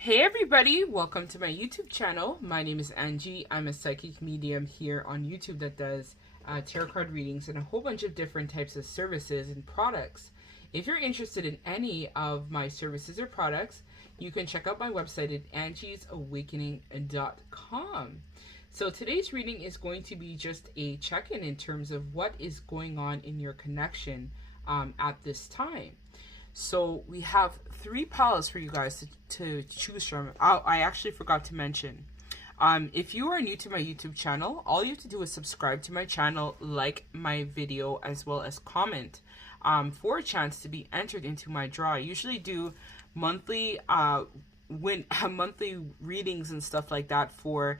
Hey everybody, welcome to my YouTube channel. My name is Angie. I'm a psychic medium here on YouTube that does tarot card readings and a whole bunch of different types of services and products. If you're interested in any of my services or products, you can check out my website at angiesawakening.com. So today's reading is going to be just a check-in in terms of what is going on in your connection at this time. So we have 3 piles for you guys to choose from. I actually forgot to mention, if you are new to my YouTube channel, all you have to do is subscribe to my channel, like my video, as well as comment for a chance to be entered into my draw. I usually do monthly monthly readings and stuff like that for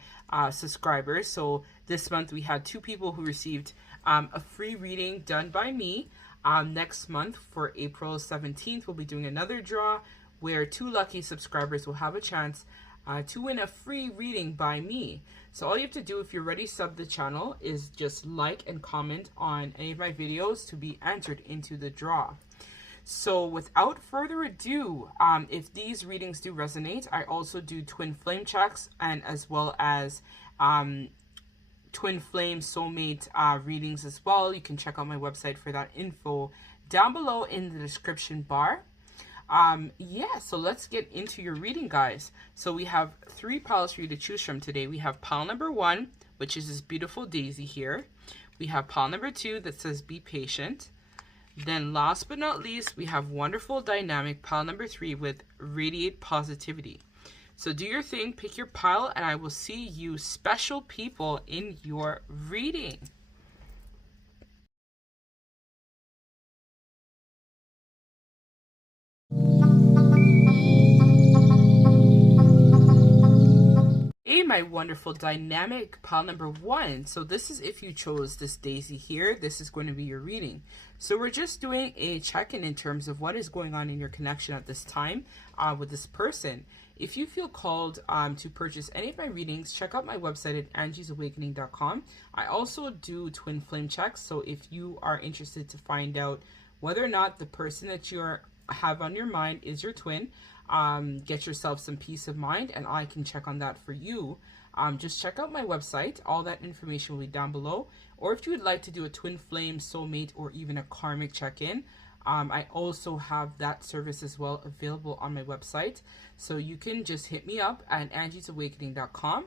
subscribers. So this month we had 2 people who received a free reading done by me. Next month for April 17th, we'll be doing another draw where 2 lucky subscribers will have a chance to win a free reading by me. So all you have to do if you're already subbed the channel is just like and comment on any of my videos to be entered into the draw. So without further ado, if these readings do resonate, I also do twin flame checks and as well as twin flame soulmate readings as well. You can check out my website for that info down below in the description bar. So let's get into your reading, guys. So we have 3 piles for you to choose from today. We have pile number 1, which is this beautiful daisy here. We have pile number 2 that says be patient. Then last but not least, we have wonderful dynamic pile number 3 with radiate positivity. So do your thing, pick your pile, and I will see you special people in your reading. Hey, my wonderful dynamic pile number 1. So this is if you chose this daisy here, this is going to be your reading. So we're just doing a check-in in terms of what is going on in your connection at this time with this person. If you feel called to purchase any of my readings, check out my website at angiesawakening.com. I also do twin flame checks. So if you are interested to find out whether or not the person that you have on your mind is your twin, get yourself some peace of mind, and I can check on that for you. Just check out my website. All that information will be down below. Or if you would like to do a twin flame, soulmate, or even a karmic check-in, I also have that service as well available on my website. So you can just hit me up at angiesawakening.com.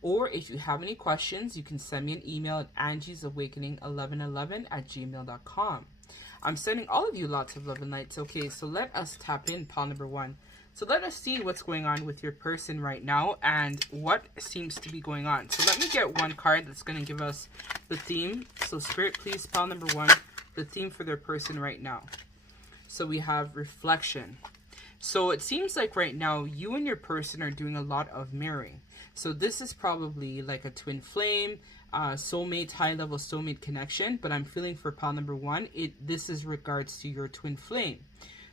Or if you have any questions, you can send me an email at angiesawakening1111@gmail.com. I'm sending all of you lots of love and lights. Okay, so let us tap in pile number 1. So let us see what's going on with your person right now and what seems to be going on. So let me get one card that's going to give us the theme. So Spirit, please, pile number 1, the theme for their person right now. So we have reflection. So it seems like right now you and your person are doing a lot of mirroring. So this is probably like a twin flame, soulmate, high-level soulmate connection. But I'm feeling for pile number 1, this is regards to your twin flame.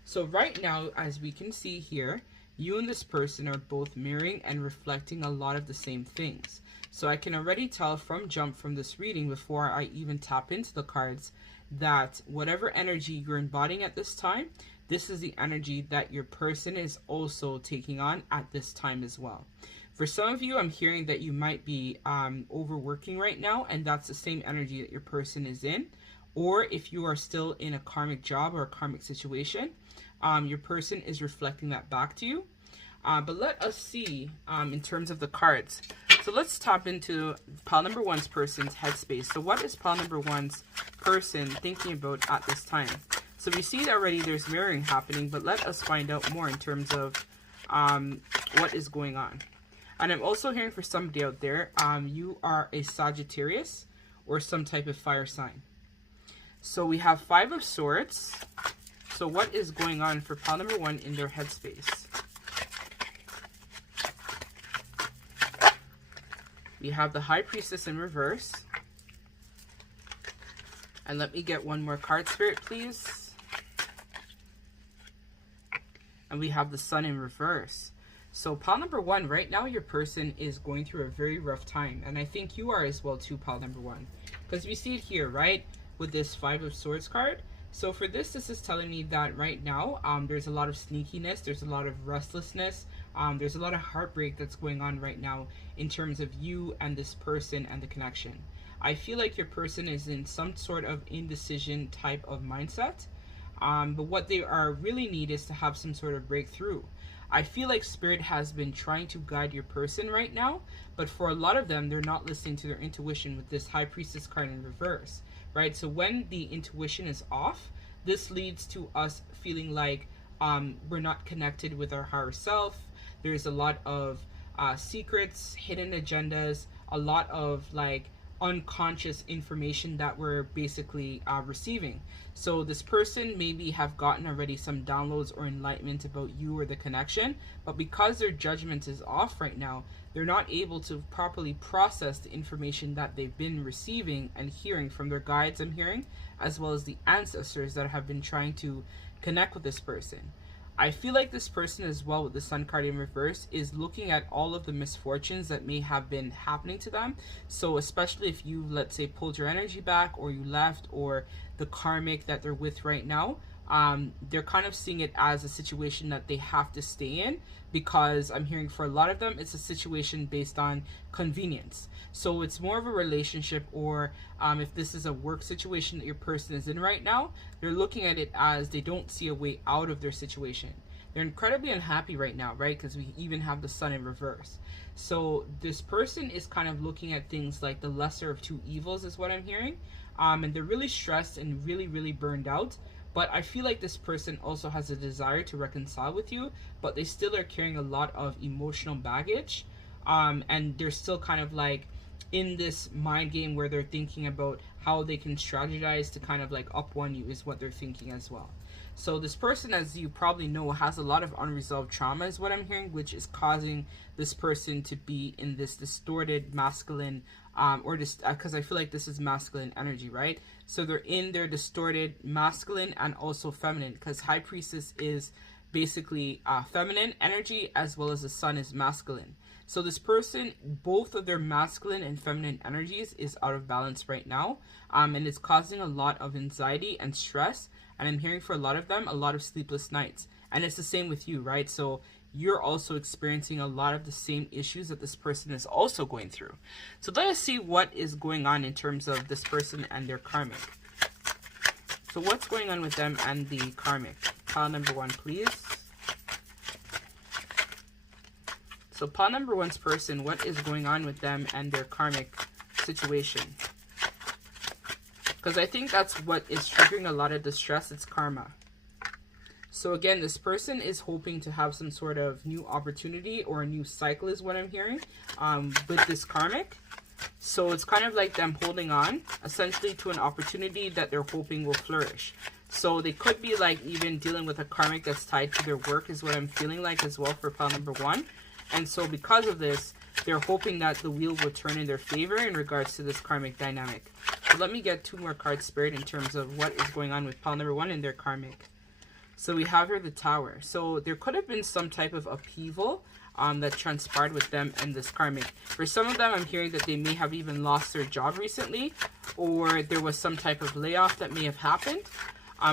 So right now, as we can see here, you and this person are both mirroring and reflecting a lot of the same things. So I can already tell from this reading before I even tap into the cards that whatever energy you're embodying at this time, this is the energy that your person is also taking on at this time as well. For some of you, I'm hearing that you might be overworking right now, and that's the same energy that your person is in. Or if you are still in a karmic job or a karmic situation, your person is reflecting that back to you. But let us see in terms of the cards. So let's tap into pile number 1's person's headspace. So what is pile number 1's person thinking about at this time? So we see that already there's mirroring happening, but let us find out more in terms of what is going on. And I'm also hearing for somebody out there, you are a Sagittarius or some type of fire sign. So we have 5 of Swords. So what is going on for pile number 1 in their headspace? We have the High Priestess in reverse. And let me get one more card, Spirit, please. And we have the Sun in reverse. So pile number 1, right now your person is going through a very rough time. And I think you are as well too, pile number 1. Because we see it here, right? With this 5 of Swords card. So for this is telling me that right now, there's a lot of sneakiness, there's a lot of restlessness, There's a lot of heartbreak that's going on right now in terms of you and this person and the connection. I feel like your person is in some sort of indecision type of mindset. But what they are really need is to have some sort of breakthrough. I feel like Spirit has been trying to guide your person right now, but for a lot of them, they're not listening to their intuition with this High Priestess card in reverse, right? So when the intuition is off, this leads to us feeling like we're not connected with our higher self. There's a lot of secrets, hidden agendas, a lot of like unconscious information that we're basically receiving. So this person maybe have gotten already some downloads or enlightenment about you or the connection, but because their judgment is off right now, they're not able to properly process the information that they've been receiving and hearing from their guides, I'm hearing, as well as the ancestors that have been trying to connect with this person. I feel like this person as well, with the Sun card in reverse, is looking at all of the misfortunes that may have been happening to them. So especially if you, let's say, pulled your energy back, or you left, or the karmic that they're with right now, they're kind of seeing it as a situation that they have to stay in, because I'm hearing for a lot of them it's a situation based on convenience. So it's more of a relationship, or if this is a work situation that your person is in right now, they're looking at it as they don't see a way out of their situation. They're incredibly unhappy right now, right? Because we even have the Sun in reverse. So this person is kind of looking at things like the lesser of two evils is what I'm hearing. And they're really stressed and really, really burned out. But I feel like this person also has a desire to reconcile with you, but they still are carrying a lot of emotional baggage. And they're still kind of like in this mind game where they're thinking about how they can strategize to kind of like up one you is what they're thinking as well. So this person, as you probably know, has a lot of unresolved trauma is what I'm hearing, which is causing this person to be in this distorted masculine, or just because I feel like this is masculine energy, right? So they're in their distorted masculine and also feminine, because High Priestess is basically feminine energy, as well as the Sun is masculine. So this person, both of their masculine and feminine energies is out of balance right now, and it's causing a lot of anxiety and stress. And I'm hearing for a lot of them, a lot of sleepless nights. And it's the same with you, right? So you're also experiencing a lot of the same issues that this person is also going through. So let us see what is going on in terms of this person and their karmic. So what's going on with them and the karmic? Pile number one, please. So pile number one's person, what is going on with them and their karmic situation? Because I think that's what is triggering a lot of distress. It's karma. So again, this person is hoping to have some sort of new opportunity or a new cycle is what I'm hearing with this karmic. So it's kind of like them holding on essentially to an opportunity that they're hoping will flourish. So they could be like even dealing with a karmic that's tied to their work is what I'm feeling like as well for pile number one. And so because of this, they're hoping that the wheel will turn in their favor in regards to this karmic dynamic. So let me get two more cards, Spirit, in terms of what is going on with pile number one and their karmic. So we have here the Tower. So there could have been some type of upheaval that transpired with them and this karmic. For some of them, I'm hearing that they may have even lost their job recently, or there was some type of layoff that may have happened.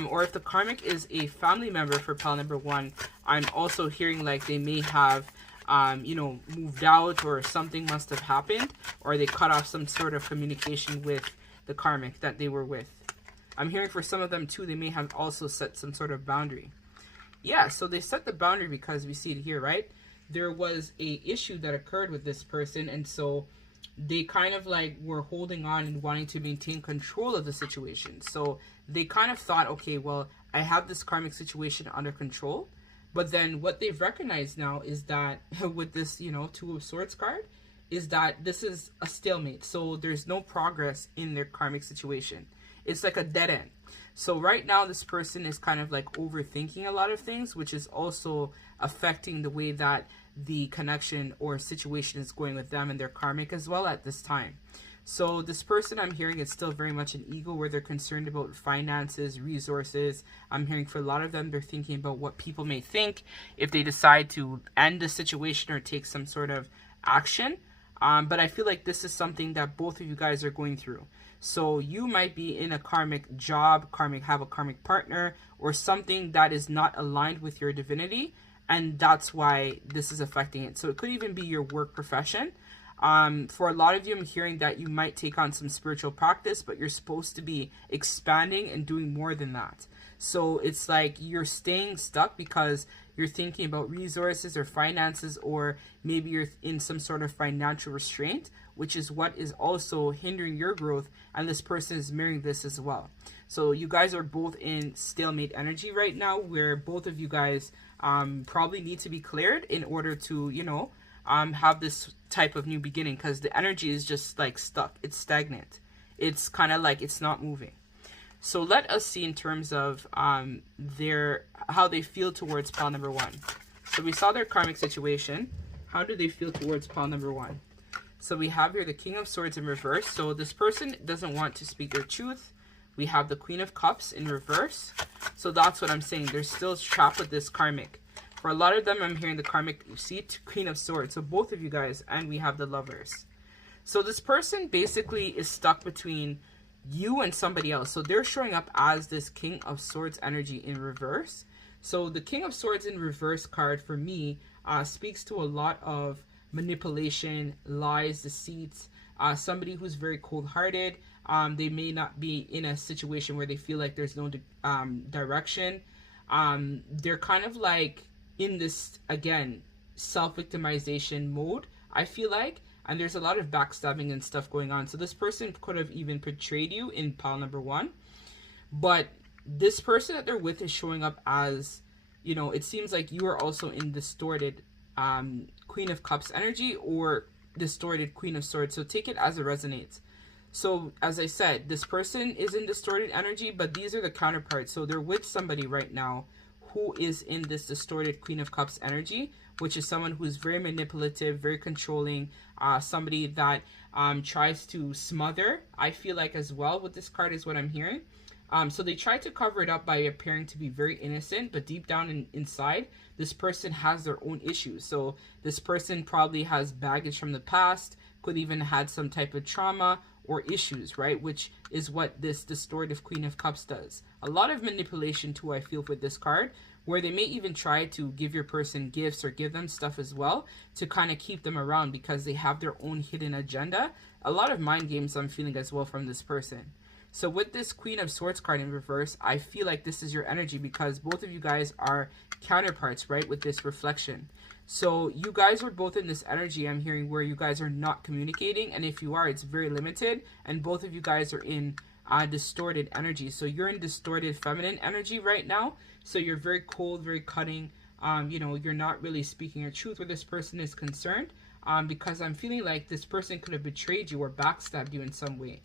Or if the karmic is a family member for pile number one, I'm also hearing like they may have moved out, or something must have happened, or they cut off some sort of communication with the karmic that they were with. I'm hearing for some of them too, they may have also set some sort of boundary. Yeah, so they set the boundary because we see it here, right? There was a issue that occurred with this person, and so they kind of like were holding on and wanting to maintain control of the situation. So they kind of thought, okay, well, I have this karmic situation under control. But then what they've recognized now is that with this, Two of Swords card, is that this is a stalemate. So there's no progress in their karmic situation. It's like a dead end. So right now, this person is kind of like overthinking a lot of things, which is also affecting the way that the connection or situation is going with them and their karmic as well at this time. So this person I'm hearing is still very much an ego where they're concerned about finances, resources. I'm hearing for a lot of them, they're thinking about what people may think if they decide to end the situation or take some sort of action. But I feel like this is something that both of you guys are going through. So you might be in a karmic job, have a karmic partner, or something that is not aligned with your divinity. and that's why this is affecting it. So it could even be your work profession. For a lot of you, I'm hearing that you might take on some spiritual practice, but you're supposed to be expanding and doing more than that. So it's like you're staying stuck because you're thinking about resources or finances, or maybe you're in some sort of financial restraint, which is what is also hindering your growth. And this person is mirroring this as well. So you guys are both in stalemate energy right now, where both of you guys probably need to be cleared in order to, you know, have this type of new beginning, because the energy is just like stuck. It's stagnant. It's kind of like it's not moving. So let us see in terms of how they feel towards pile number 1. So we saw their karmic situation. How do they feel towards pile number 1? So we have here the King of Swords in reverse. So this person doesn't want to speak their truth. We have the Queen of Cups in reverse. So that's what I'm saying. They're still trapped with this karmic. For a lot of them, I'm hearing the karmic seat, Queen of Swords. So both of you guys, and we have the Lovers. So this person basically is stuck between you and somebody else. So they're showing up as this King of Swords energy in reverse. So the King of Swords in reverse card for me speaks to a lot of manipulation, lies, deceits, somebody who's very cold-hearted. They may not be in a situation where they feel like there's no direction. They're kind of like in this, again, self-victimization mode, I feel like. And there's a lot of backstabbing and stuff going on. So this person could have even betrayed you in pile number 1. But this person that they're with is showing up as, you know, it seems like you are also in distorted Queen of Cups energy or distorted Queen of Swords. So take it as it resonates. So as I said, this person is in distorted energy, but these are the counterparts. So they're with somebody right now who is in this distorted Queen of Cups energy, which is someone who's very manipulative, very controlling, somebody that tries to smother, I feel like, as well with this card is what I'm hearing. So they try to cover it up by appearing to be very innocent, but deep down inside, this person has their own issues. So this person probably has baggage from the past, could even had some type of trauma or issues, right? Which is what this distorted Queen of Cups does. A lot of manipulation too, I feel, with this card, where they may even try to give your person gifts or give them stuff as well to kind of keep them around because they have their own hidden agenda. A lot of mind games I'm feeling as well from this person. So with this Queen of Swords card in reverse, I feel like this is your energy because both of you guys are counterparts, right, with this reflection. So you guys are both in this energy, I'm hearing, where you guys are not communicating. And if you are, it's very limited. And both of you guys are in distorted energy. So you're in distorted feminine energy right now. So you're very cold, very cutting. You know, you're not really speaking your truth where this person is concerned. Because I'm feeling like this person could have betrayed you or backstabbed you in some way.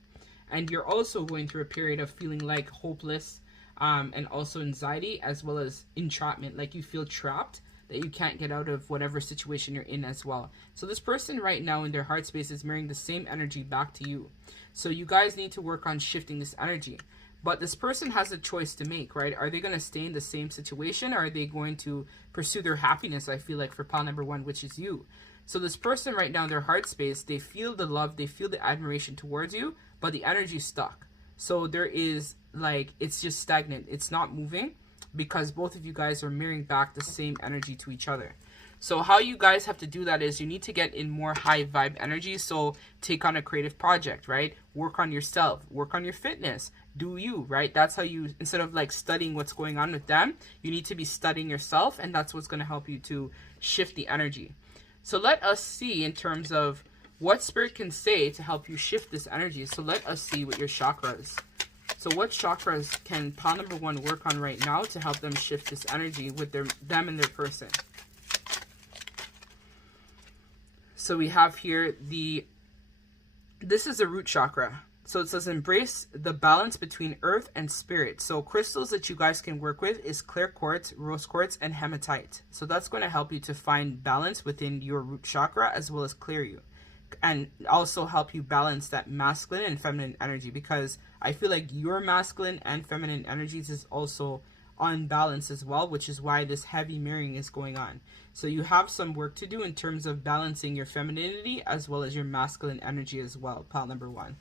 And you're also going through a period of feeling like hopeless and also anxiety as well as entrapment. Like you feel trapped, that you can't get out of whatever situation you're in as well. So this person right now in their heart space is mirroring the same energy back to you. So you guys need to work on shifting this energy. But this person has a choice to make, right? Are they going to stay in the same situation, or are they going to pursue their happiness, I feel like, for pile number 1, which is you. So this person right now in their heart space, they feel the love, they feel the admiration towards you, but the energy is stuck. So there is, like, it's just stagnant. It's not moving, because both of you guys are mirroring back the same energy to each other. So how you guys have to do that is you need to get in more high vibe energy. So take on a creative project, right? Work on yourself, work on your fitness, do you, right? That's how you, instead of like studying what's going on with them, you need to be studying yourself, and that's what's going to help you to shift the energy. So let us see in terms of what Spirit can say to help you shift this energy. So let us see what your chakras. So what chakras can pile number 1 work on right now to help them shift this energy with them and their person? So we have here this is the root chakra. So it says embrace the balance between earth and spirit. So crystals that you guys can work with is clear quartz, rose quartz, and hematite. So that's going to help you to find balance within your root chakra as well as clear you. And also help you balance that masculine and feminine energy, because I feel like your masculine and feminine energies is also unbalanced as well, which is why this heavy mirroring is going on. So you have some work to do in terms of balancing your femininity as well as your masculine energy as well, pile number 1.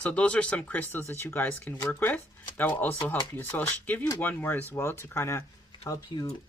So those are some crystals that you guys can work with that will also help you. So I'll give you one more as well to kind of help you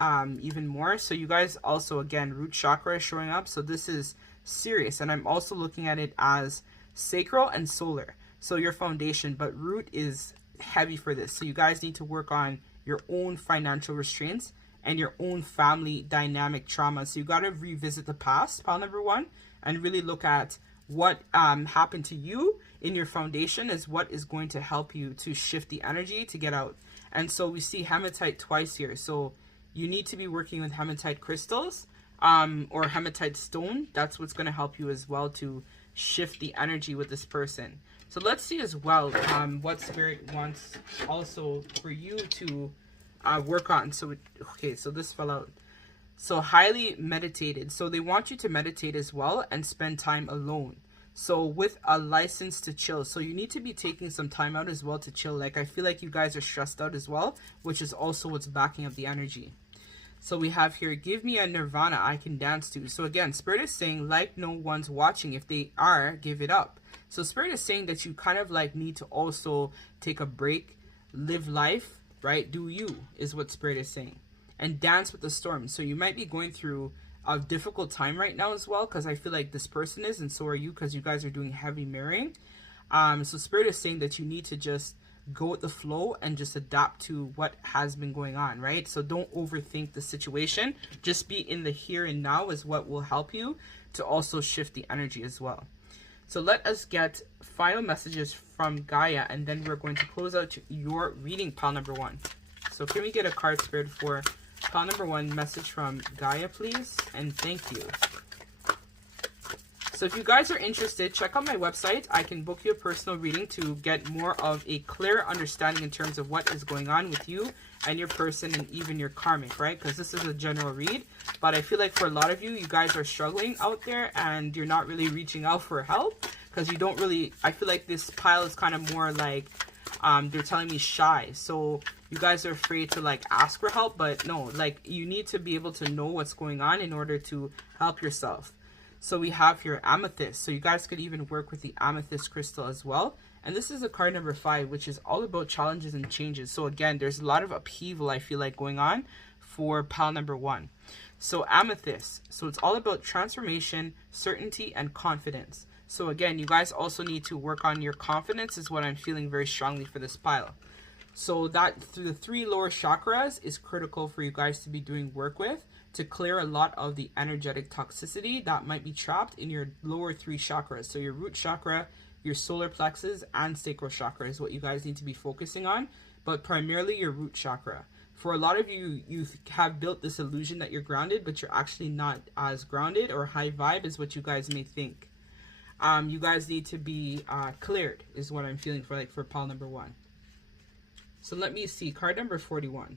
even more. So you guys also, again, root chakra is showing up. So this is serious. And I'm also looking at it as sacral and solar. So your foundation, but root is heavy for this. So you guys need to work on your own financial restraints and your own family dynamic trauma. So you got to revisit the past, pile number one, and really look at what happened to you in your foundation is what is going to help you to shift the energy to get out. And so we see hematite twice here. So you need to be working with hematite crystals or hematite stone. That's what's going to help you as well to shift the energy with this person. So let's see as well what spirit wants also for you to work on. So okay, so this fell out. So highly meditated. So they want you to meditate as well and spend time alone. So with a license to chill. So you need to be taking some time out as well to chill. Like I feel like you guys are stressed out as well, which is also what's backing up the energy. So we have here, give me a nirvana I can dance to. So again, Spirit is saying like no one's watching. If they are, give it up. So Spirit is saying that you kind of like need to also take a break, live life, right? Do you is what Spirit is saying. And dance with the storm. So you might be going through a difficult time right now as well, because I feel like this person is, and so are you, because you guys are doing heavy mirroring. So Spirit is saying that you need to just go with the flow and just adapt to what has been going on, right? So don't overthink the situation. Just be in the here and now is what will help you to also shift the energy as well. So let us get final messages from Gaia, and then we're going to close out your reading, pile number one. So can we get a card, Spirit, for pile number one, message from Gaia, please? And thank you. So if you guys are interested, check out my website. I can book you a personal reading to get more of a clear understanding in terms of what is going on with you and your person and even your karmic, right? Because this is a general read. But I feel like for a lot of you, you guys are struggling out there and you're not really reaching out for help because you don't really, I feel like this pile is kind of more like, they're telling me shy. So you guys are afraid to like ask for help, but no, like you need to be able to know what's going on in order to help yourself. So we have here amethyst. So you guys could even work with the amethyst crystal as well. And this is a card number 5, which is all about challenges and changes. So again, there's a lot of upheaval I feel like going on for pile number 1. So amethyst. So it's all about transformation, certainty, and confidence. So again, you guys also need to work on your confidence is what I'm feeling very strongly for this pile. So that through the 3 lower chakras is critical for you guys to be doing work with to clear a lot of the energetic toxicity that might be trapped in your lower 3 chakras. So your root chakra, your solar plexus, and sacral chakra is what you guys need to be focusing on, but primarily your root chakra. For a lot of you, you have built this illusion that you're grounded, but you're actually not as grounded or high vibe as what you guys may think. You guys need to be cleared is what I'm feeling for, like for pile number 1. So let me see, card number 41.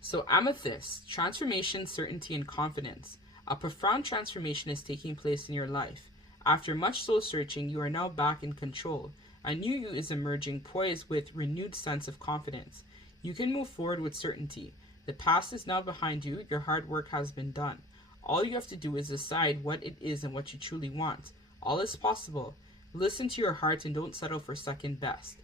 So amethyst, transformation, certainty, and confidence. A profound transformation is taking place in your life. After much soul searching, you are now back in control. A new you is emerging, poised with renewed sense of confidence. You can move forward with certainty. The past is now behind you. Your hard work has been done. All you have to do is decide what it is and what you truly want. All is possible. Listen to your heart and don't settle for second best.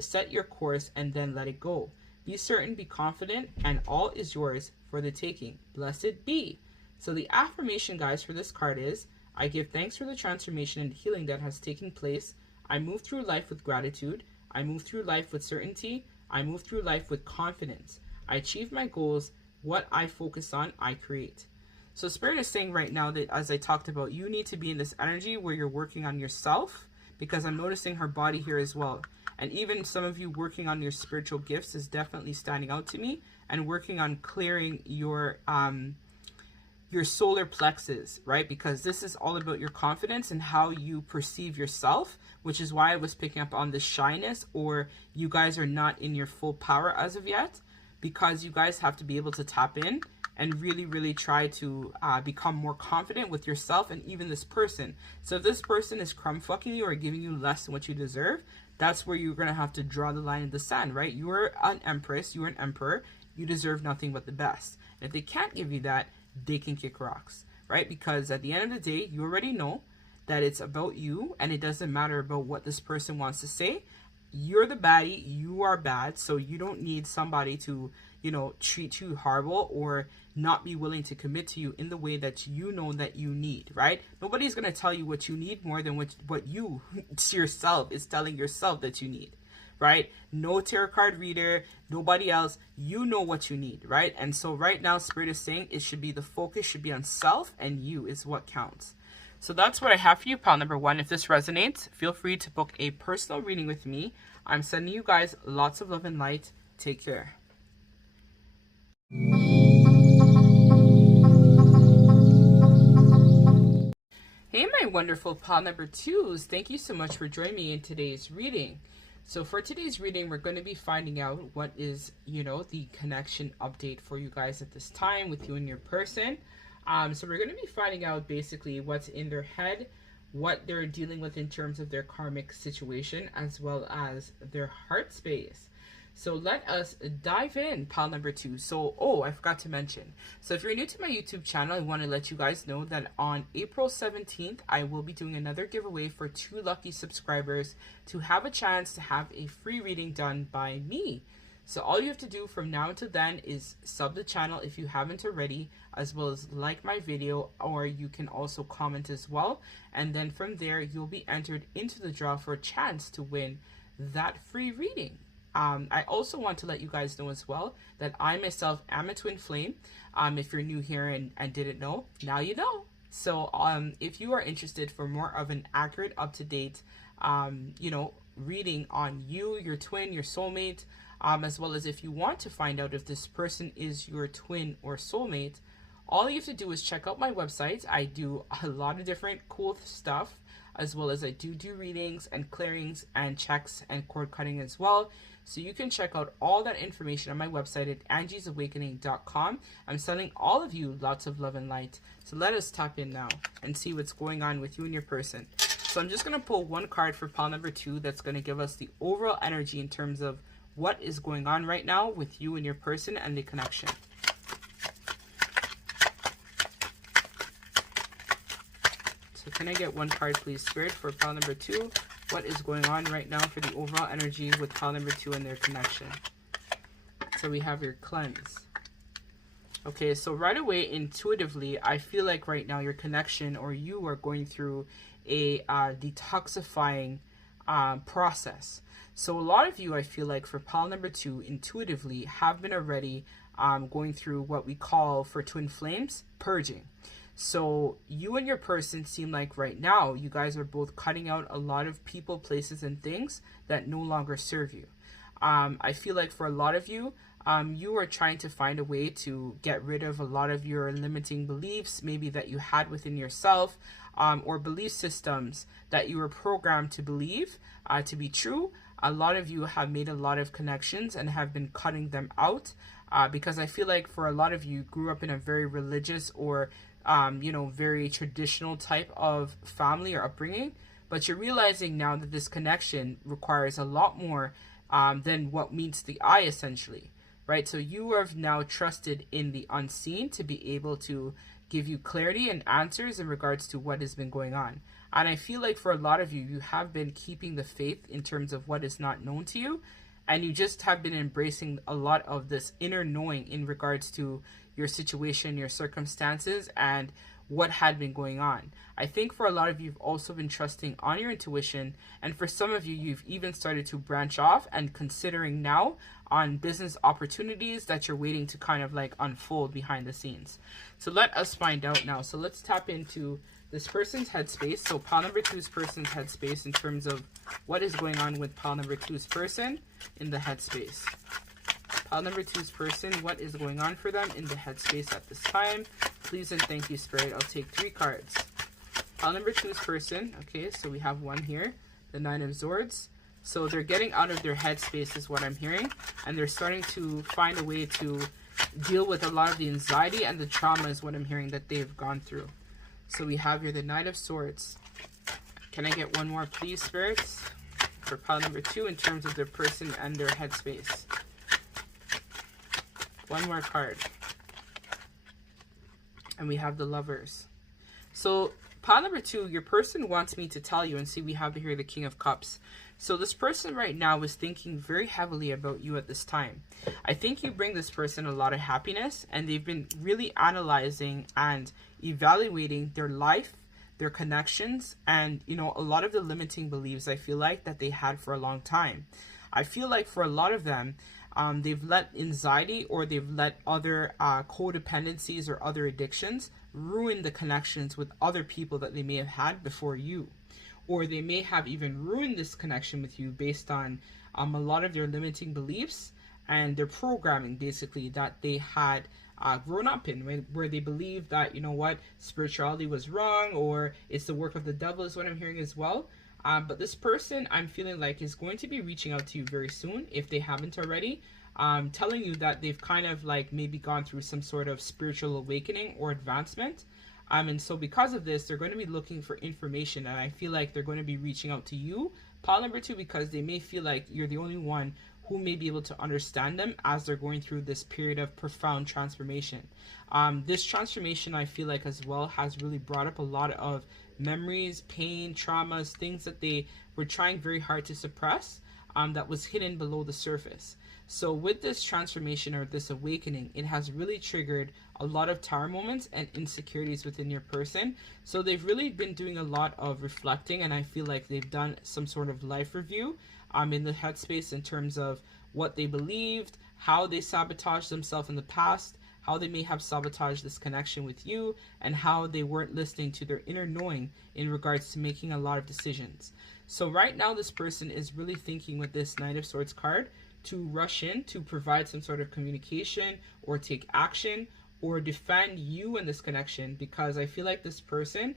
Set your course and then let it go. Be certain, be confident, and all is yours for the taking. Blessed be. So the affirmation, guys, for this card is, I give thanks for the transformation and healing that has taken place. I move through life with gratitude. I move through life with certainty. I move through life with confidence. I achieve my goals. What I focus on, I create. So Spirit is saying right now that, as I talked about, you need to be in this energy where you're working on yourself, because I'm noticing her body here as well. And even some of you working on your spiritual gifts is definitely standing out to me, and working on clearing your solar plexus, right? Because this is all about your confidence and how you perceive yourself, which is why I was picking up on this shyness, or you guys are not in your full power as of yet, because you guys have to be able to tap in and really, really try to become more confident with yourself and even this person. So if this person is crumb fucking you or giving you less than what you deserve, that's where you're going to have to draw the line in the sand, right? You're an empress, you're an emperor, you deserve nothing but the best. And if they can't give you that, they can kick rocks, right? Because at the end of the day, you already know that it's about you, and it doesn't matter about what this person wants to say. you're the baddie, you are bad, so you don't need somebody to, you know, treat you horrible or not be willing to commit to you in the way that you know that you need, right? Nobody's going to tell you what you need more than what you yourself is telling yourself that you need, right? No tarot card reader, nobody else. You know what you need, right? And so right now, Spirit is saying it should be the focus should be on self, and you is what counts. So that's what I have for you, pile number 1. If this resonates, feel free to book a personal reading with me. I'm sending you guys lots of love and light. Take care. Hey, my wonderful pile number 2s. Thank you so much for joining me in today's reading. So for today's reading, we're going to be finding out what is, you know, the connection update for you guys at this time with you and your person. So we're going to be finding out basically what's in their head, what they're dealing with in terms of their karmic situation, as well as their heart space. So let us dive in, pile number 2. So, I forgot to mention. So if you're new to my YouTube channel, I want to let you guys know that on April 17th, I will be doing another giveaway for 2 lucky subscribers to have a chance to have a free reading done by me. So all you have to do from now until then is sub the channel if you haven't already, as well as like my video, or you can also comment as well. And then from there, you'll be entered into the draw for a chance to win that free reading. I also want to let you guys know as well that I myself am a twin flame. If you're new here and didn't know, now you know. So if you are interested for more of an accurate, up-to-date, you know, reading on you, your twin, your soulmate, as well as if you want to find out if this person is your twin or soulmate, all you have to do is check out my website. I do a lot of different cool stuff, as well as I do readings and clearings and checks and cord cutting as well. So you can check out all that information on my website at angiesawakening.com. I'm sending all of you lots of love and light. So let us tap in now and see what's going on with you and your person. So I'm just going to pull one card for pile number 2 that's going to give us the overall energy in terms of what is going on right now with you and your person and the connection. So can I get one card, please, Spirit, for pile number 2? What is going on right now for the overall energy with pile number 2 and their connection? So we have your cleanse. Okay, so right away, intuitively, I feel like right now your connection or you are going through a detoxifying process. So a lot of you, I feel like for pile number 2, intuitively have been already going through what we call for twin flames, purging. So you and your person seem like right now you guys are both cutting out a lot of people, places, and things that no longer serve you. I feel like for a lot of you, you are trying to find a way to get rid of a lot of your limiting beliefs, maybe that you had within yourself, or belief systems that you were programmed to believe to be true. A lot of you have made a lot of connections and have been cutting them out because I feel like for a lot of you grew up in a very religious or you know, very traditional type of family or upbringing, but you're realizing now that this connection requires a lot more than what meets the eye, essentially, right? So you have now trusted in the unseen to be able to give you clarity and answers in regards to what has been going on. And I feel like for a lot of you, you have been keeping the faith in terms of what is not known to you, and you just have been embracing a lot of this inner knowing in regards to your situation, your circumstances, and what had been going on. I think for a lot of you, you've also been trusting on your intuition, and for some of you, you've even started to branch off and considering now on business opportunities that you're waiting to kind of like unfold behind the scenes. So let us find out now. So let's tap into this person's headspace. So pile number 2's person's headspace in terms of what is going on with pile number 2's person in the headspace. Pile number 2's person, what is going on for them in the headspace at this time? Please and thank you, Spirit. I'll take 3 cards. Pile number 2's person. Okay, so we have one here, the 9 of Swords. So they're getting out of their headspace is what I'm hearing, and they're starting to find a way to deal with a lot of the anxiety and the trauma is what I'm hearing that they've gone through. So we have here the Knight of Swords. Can I get one more, please, spirits, for pile number 2 in terms of their person and their headspace? One more card. And we have the Lovers. So Pile number 2, your person wants me to tell you, and see, we have here the King of Cups. So this person right now is thinking very heavily about you at this time. I think you bring this person a lot of happiness, and they've been really analyzing and evaluating their life, their connections, and, you know, a lot of the limiting beliefs I feel like that they had for a long time. I feel like for a lot of them, they've let anxiety or they've let other codependencies or other addictions ruin the connections with other people that they may have had before you. Or they may have even ruined this connection with you based on a lot of their limiting beliefs and their programming, basically, that they had grown up in, where they believe that, you know what, spirituality was wrong, or it's the work of the devil, is what I'm hearing as well. But this person, I'm feeling like, is going to be reaching out to you very soon, if they haven't already, telling you that they've kind of like maybe gone through some sort of spiritual awakening or advancement. And so because of this, they're going to be looking for information, and I feel like they're going to be reaching out to you, pile number 2, because they may feel like you're the only one who may be able to understand them as they're going through this period of profound transformation. This transformation, I feel like, as well, has really brought up a lot of memories, pain, traumas, things that they were trying very hard to suppress, that was hidden below the surface. So with this transformation or this awakening, it has really triggered a lot of tower moments and insecurities within your person. So they've really been doing a lot of reflecting, and I feel like they've done some sort of life review in the headspace in terms of what they believed, how they sabotaged themselves in the past, how they may have sabotaged this connection with you, and how they weren't listening to their inner knowing in regards to making a lot of decisions. So right now, this person is really thinking with this Knight of Swords card to rush in to provide some sort of communication or take action or defend you in this connection, because I feel like this person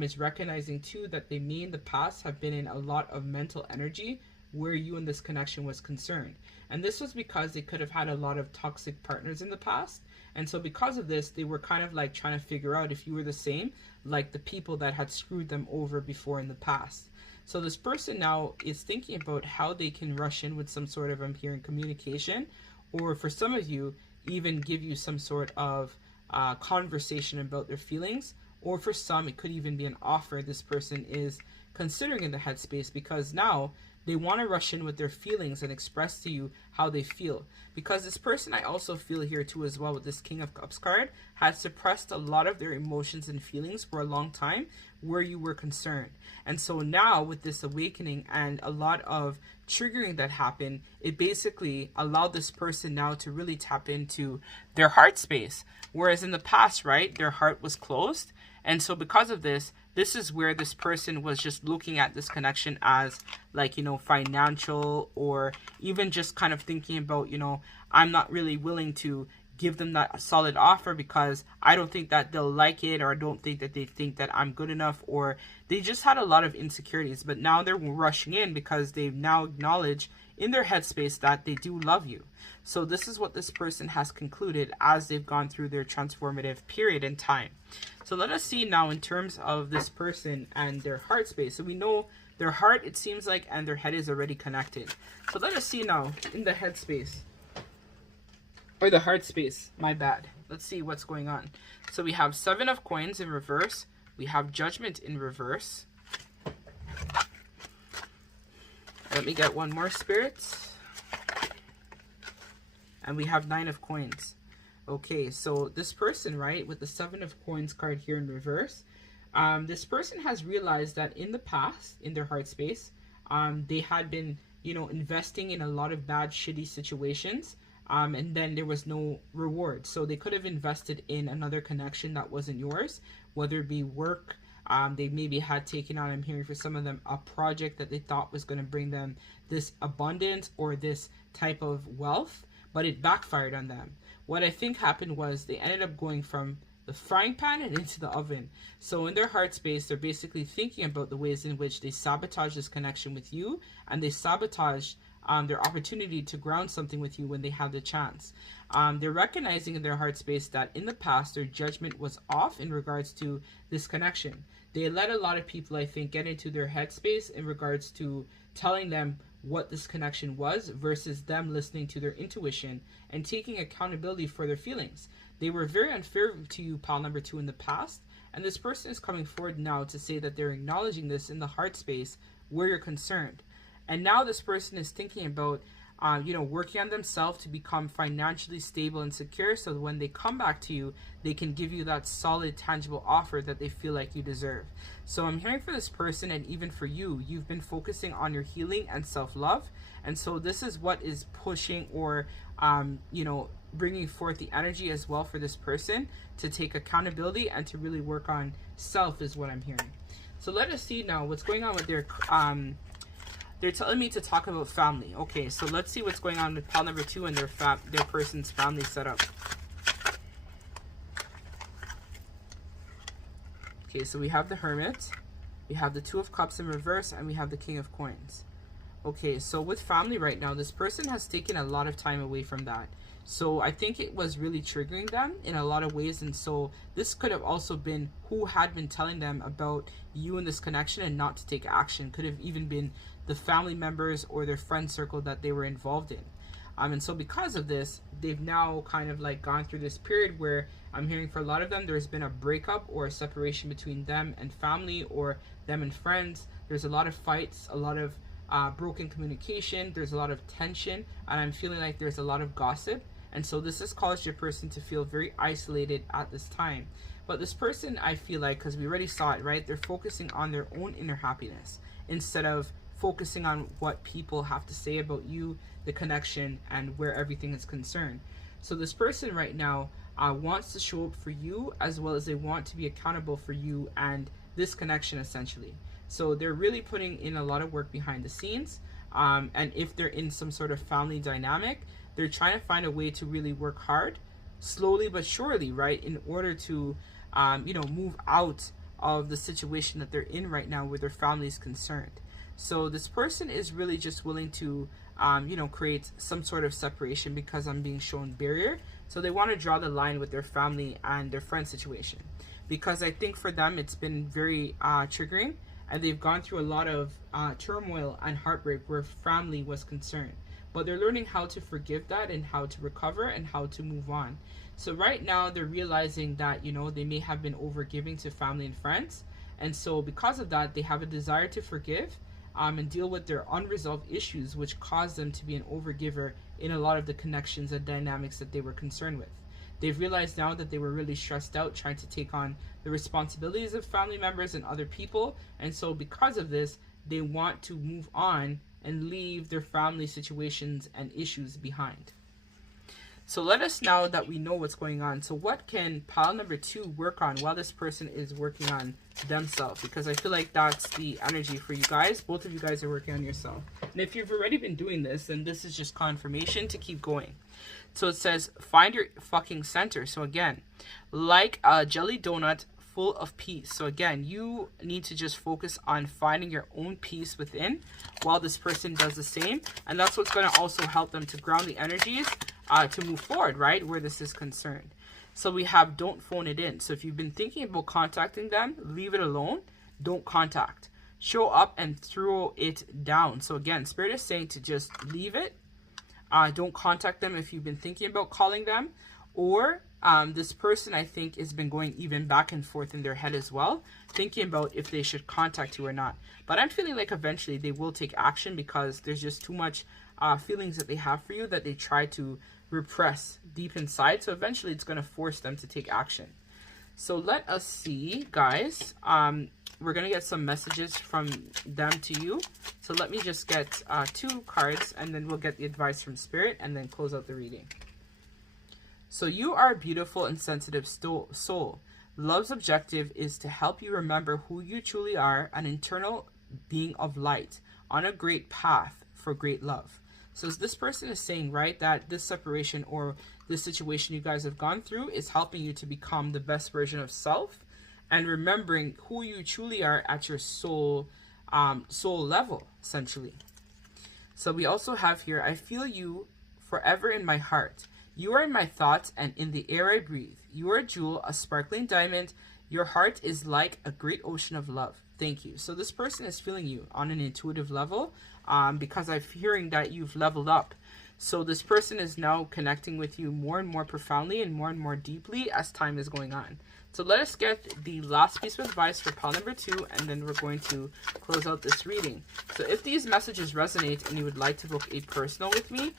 is recognizing too that they may in the past have been in a lot of mental energy where you in this connection was concerned. And this was because they could have had a lot of toxic partners in the past. And so because of this, they were kind of like trying to figure out if you were the same, like the people that had screwed them over before in the past. So this person now is thinking about how they can rush in with some sort of, I'm hearing, communication, or for some of you, even give you some sort of conversation about their feelings, or for some, it could even be an offer this person is considering in the headspace, because now they want to rush in with their feelings and express to you how they feel. Because this person, I also feel here too as well with this King of Cups card, had suppressed a lot of their emotions and feelings for a long time where you were concerned. And so now with this awakening and a lot of triggering that happened, it basically allowed this person now to really tap into their heart space. Whereas in the past, right, their heart was closed. And so because of this, this is where this person was just looking at this connection as like, you know, financial, or even just kind of thinking about, you know, I'm not really willing to give them that solid offer because I don't think that they'll like it, or I don't think that they think that I'm good enough, or they just had a lot of insecurities. But now they're rushing in because they've now acknowledged in their headspace that they do love you. So this is what this person has concluded as they've gone through their transformative period in time. So let us see now in terms of this person and their heart space. So we know their heart, it seems like, and their head is already connected. So let us see now in the head space, or the heart space, my bad. Let's see what's going on. So we have 7 of Coins in reverse. We have Judgment in reverse. Let me get one more, spirits. And we have 9 of Coins. Okay, so this person, right, with the 7 of Coins card here in reverse, this person has realized that in the past, in their heart space, they had been, you know, investing in a lot of bad, shitty situations, and then there was no reward. So they could have invested in another connection that wasn't yours, whether it be work. They maybe had taken on, I'm hearing for some of them, a project that they thought was going to bring them this abundance or this type of wealth, but it backfired on them. What I think happened was they ended up going from the frying pan and into the oven. So in their heart space, they're basically thinking about the ways in which they sabotage this connection with you, and they sabotage their opportunity to ground something with you when they have the chance. They're recognizing in their heart space that in the past, their judgment was off in regards to this connection. They let a lot of people, I think, get into their headspace in regards to telling them what this connection was versus them listening to their intuition and taking accountability for their feelings. They were very unfair to you, pile number 2, in the past, And this person is coming forward now to say that they're acknowledging this in the heart space where you're concerned. And now this person is thinking about, working on themselves to become financially stable and secure, so that when they come back to you, they can give you that solid, tangible offer that they feel like you deserve. So I'm hearing for this person, and even for you, you've been focusing on your healing and self-love. And so this is what is pushing or, bringing forth the energy as well for this person to take accountability and to really work on self is what I'm hearing. So let us see now what's going on with their, they're telling me to talk about family. Okay, so let's see what's going on with pile number 2 and their person's family setup. Okay, so we have the Hermit, we have the 2 of Cups in reverse, and we have the King of Coins. Okay, so with family right now, this person has taken a lot of time away from that. So I think it was really triggering them in a lot of ways. And so this could have also been who had been telling them about you in this connection and not to take action. Could have even been the family members or their friend circle that they were involved in. And so because of this, they've now kind of like gone through this period where I'm hearing for a lot of them, there's been a breakup or a separation between them and family or them and friends. There's a lot of fights, a lot of broken communication. There's a lot of tension, and I'm feeling like there's a lot of gossip. And so this has caused your person to feel very isolated at this time. But this person, I feel like, because we already saw it, right? They're focusing on their own inner happiness instead of focusing on what people have to say about you, the connection, and where everything is concerned. So this person right now wants to show up for you, as well as they want to be accountable for you and this connection, essentially. So they're really putting in a lot of work behind the scenes. And if they're in some sort of family dynamic, they're trying to find a way to really work hard, slowly but surely, right, in order to, move out of the situation that they're in right now where their family is concerned. So this person is really just willing to, create some sort of separation because I'm being shown barrier. So they want to draw the line with their family and their friend situation, because I think for them it's been very triggering, and they've gone through a lot of turmoil and heartbreak where family was concerned. But they're learning how to forgive that and how to recover and how to move on. So right now they're realizing that, they may have been overgiving to family and friends. And so because of that, they have a desire to forgive and deal with their unresolved issues, which caused them to be an overgiver in a lot of the connections and dynamics that they were concerned with. They've realized now that they were really stressed out trying to take on the responsibilities of family members and other people. And so because of this, they want to move on and leave their family situations and issues behind. So let us now that we know what's going on. So what can pile number 2 work on while this person is working on themselves? Because I feel like that's the energy for you guys. Both of you guys are working on yourself. And if you've already been doing this, then this is just confirmation to keep going. So it says, find your fucking center. So again, like a jelly donut full of peace. So again, you need to just focus on finding your own peace within while this person does the same. And that's what's going to also help them to ground the energies to move forward, right, where this is concerned. So we have don't phone it in. So if you've been thinking about contacting them, leave it alone. Don't contact. Show up and throw it down. So again, Spirit is saying to just leave it. Don't contact them if you've been thinking about calling them. Or this person, I think, has been going even back and forth in their head as well, thinking about if they should contact you or not. But I'm feeling like eventually they will take action, because there's just too much feelings that they have for you that they try to repress deep inside. So eventually it's going to force them to take action. So let us see, guys. We're going to get some messages from them to you. So let me just get 2 cards, and then we'll get the advice from Spirit and then close out the reading. So you are a beautiful and sensitive soul. Love's objective is to help you remember who you truly are, an internal being of light on a great path for great love. So this person is saying, right, that this separation or this situation you guys have gone through is helping you to become the best version of self and remembering who you truly are at your soul level, essentially. So we also have here, I feel you forever in my heart. You are in my thoughts and in the air I breathe. You are a jewel, a sparkling diamond. Your heart is like a great ocean of love. Thank you. So this person is feeling you on an intuitive level, because I'm hearing that you've leveled up. So this person is now connecting with you more and more profoundly and more deeply as time is going on. So let us get the last piece of advice for pile number 2, and then we're going to close out this reading. So if these messages resonate and you would like to book a personal with me,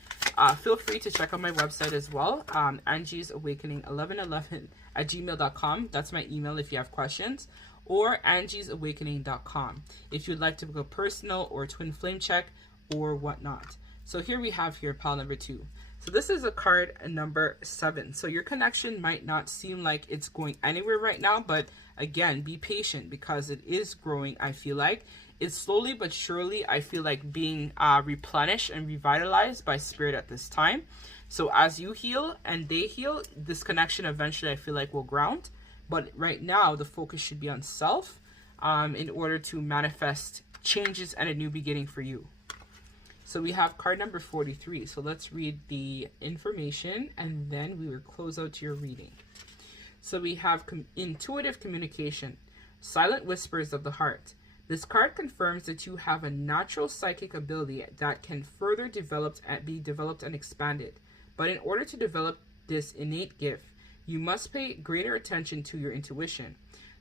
feel free to check out my website as well, Angie's Awakening 1111 at gmail.com. That's my email if you have questions. Or angiesawakening.com if you'd like to book a personal or twin flame check or whatnot. So here we have here pile number 2. So this is a card number 7. So your connection might not seem like it's going anywhere right now, but again, be patient because it is growing. I feel like it's slowly but surely, I feel like, being replenished and revitalized by spirit at this time. So as you heal and they heal, this connection eventually I feel like will ground. But right now the focus should be on self in order to manifest changes and a new beginning for you. So we have card number 43. So let's read the information and then we will close out your reading. So we have intuitive communication, silent whispers of the heart. This card confirms that you have a natural psychic ability that can further be developed and expanded. But in order to develop this innate gift, you must pay greater attention to your intuition.